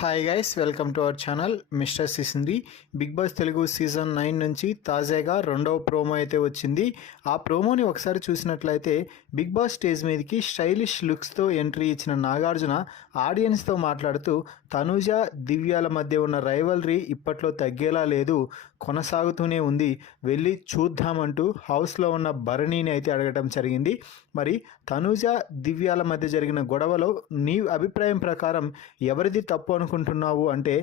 Hi guys, welcome to our channel mister Sisindri. Big boss Telugu season 9 నుంచి తాజాగా రెండవ promo అయితే వచ్చింది. ఆ ప్రోమోని ఒకసారి చూసినట్లయితే బిగ్ బాస్ స్టేజ్ మీదకి స్టైలిష్ లుక్స్తో ఎంట్రీ ఇచ్చిన నాగార్జున ఆడియన్స్తో మాట్లాడుతూ తనూజ దివ్యాల మధ్య ఉన్న రైవల్రీ ఇప్పట్లో తగ్గేలా లేదు, కొనసాగుతూనే ఉంది, వెళ్ళి చూద్దామంటూ హౌస్లో ఉన్న భరణిని అయితే అడగటం జరిగింది. మరి తనూజ దివ్యాల మధ్య జరిగిన గొడవలో నీ అభిప్రాయం ప్రకారం ఎవరిది తప్పు అనుకుంటున్నావు అంటే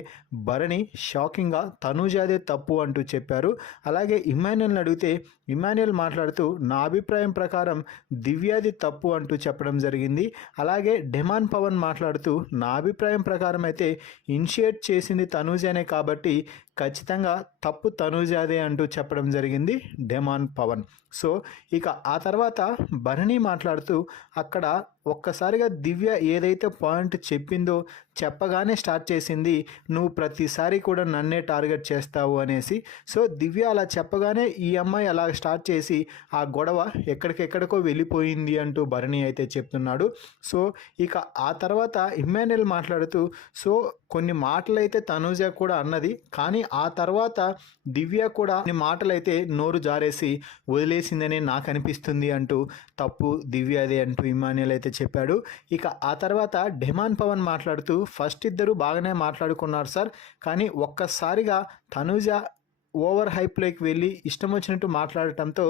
భరణి షాకింగ్గా తనూజాదే తప్పు అంటూ చెప్పారు. అలాగే ఇమాన్యుల్ని అడిగితే ఇమాన్యుల్ మాట్లాడుతూ నా అభిప్రాయం ప్రకారం దివ్యాది తప్పు అంటూ చెప్పడం జరిగింది. అలాగే డెమాన్ పవన్ మాట్లాడుతూ నా అభిప్రాయం ప్రకారం అయితే ఇనిషియేట్ చేసింది తనూజానే కాబట్టి ఖచ్చితంగా తప్పు తనూజాదే అంటూ చెప్పడం జరిగింది డెమాన్ పవన్. సో ఇక ఆ తర్వాత భరణి మాట్లాడుతూ అక్కడ ఒక్కసారిగా దివ్య ఏదైతే పాయింట్ చెప్పిందో చెప్పగానే స్టార్ట్ చేసింది, నువ్వు ప్రతిసారి కూడా నన్నే టార్గెట్ చేస్తావు అనేసి. సో దివ్య అలా చెప్పగానే ఈ అమ్మాయి అలా స్టార్ట్ చేసి ఆ గొడవ ఎక్కడికెక్కడికో వెళ్ళిపోయింది అంటూ భరణి అయితే చెప్తున్నాడు. సో ఇక ఆ తర్వాత ఇమ్మాన్యుల్ మాట్లాడుతూ సో కొన్ని మాటలైతే తనూజ కూడా అన్నది, కానీ ఆ తర్వాత దివ్య కూడా కొన్ని మాటలైతే నోరు జారేసి వదిలేసిందనే నాకు అనిపిస్తుంది అంటూ తప్పు దివ్యదే అంటూ ఇమ్మాన్యుల్ అయితే చెప్పాడు. ఇక ఆ తర్వాత డెమాన్ పవన్ మాట్లాడుతూ ఫస్ట్ ఇద్దరు బాగానే మాట్లాడుకున్నారు సార్, కానీ ఒక్కసారిగా తనూజ ఓవర్ హైప్లోకి వెళ్ళి ఇష్టం వచ్చినట్టు మాట్లాడటంతో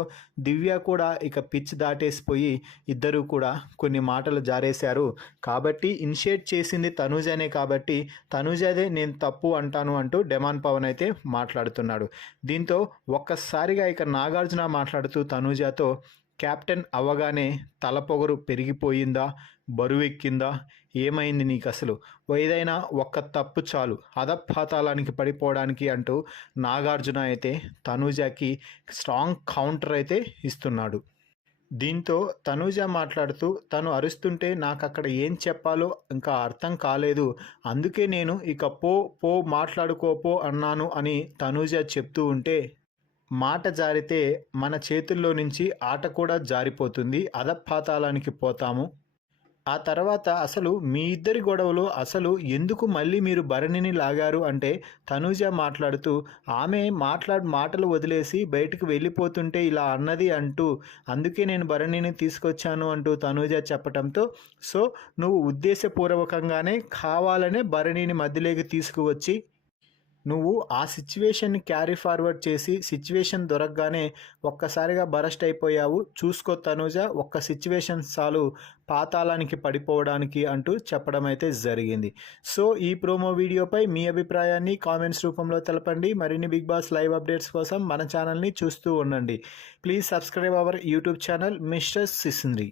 దివ్య కూడా ఇక పిచ్ దాటేసిపోయి ఇద్దరు కూడా కొన్ని మాటలు జారేశారు, కాబట్టి ఇనిషియేట్ చేసింది తనూజనే కాబట్టి తనూజదే నేను తప్పు అంటాను అంటూ డెమాన్ పవన్ అయితే మాట్లాడుతున్నాడు. దీంతో ఒక్కసారిగా ఇక నాగార్జున మాట్లాడుతూ తనూజతో కెప్టెన్ అవ్వగానే తలపొగరు పెరిగిపోయిందా, బరువెక్కిందా, ఏమైంది నీకు అసలు, ఏదైనా ఒక్క తప్పు చాలు అధపాతాళానికి పడిపోవడానికి అంటూ నాగార్జున అయితే తనూజకి స్ట్రాంగ్ కౌంటర్ అయితే ఇస్తున్నాడు. దీంతో తనూజ మాట్లాడుతూ తను అరుస్తుంటే నాకు అక్కడ ఏం చెప్పాలో ఇంకా అర్థం కాలేదు, అందుకే నేను ఇక పో మాట్లాడుకోపో అన్నాను అని తనూజ చెప్తూ ఉంటే మాట జారితే మన చేతుల్లో నుంచి ఆట కూడా జారిపోతుంది, అధపాతాళానికి పోతాము. ఆ తర్వాత అసలు మీ ఇద్దరి గొడవలో అసలు ఎందుకు మళ్ళీ మీరు భరణిని లాగారు అంటే తనూజ మాట్లాడుతూ ఆమె మాటలు వదిలేసి బయటకు వెళ్ళిపోతుంటే ఇలా అన్నది అంటూ అందుకే నేను భరణిని తీసుకొచ్చాను అంటూ తనూజ చెప్పడంతో సో నువ్వు ఉద్దేశపూర్వకంగానే కావాలనే భరణిని మధ్యలోకి తీసుకువచ్చి నువ్వు ఆ సిచ్యువేషన్ని క్యారీ ఫార్వర్డ్ చేసి సిచ్యువేషన్ దొరకగానే ఒక్కసారిగా బరస్ట్ అయిపోయావు, చూసుకో తనూజ, ఒక్క సిచ్యువేషన్ చాలు పాతాళానికి పడిపోవడానికి అంటూ చెప్పడం అయితే జరిగింది. సో ఈ ప్రోమో వీడియోపై మీ అభిప్రాయాన్ని కామెంట్స్ రూపంలో తెలపండి. మరిన్ని బిగ్ బాస్ లైవ్ అప్డేట్స్ కోసం మన ఛానల్ని చూస్తూ ఉండండి. Please subscribe our YouTube channel mister సిసింద్రి.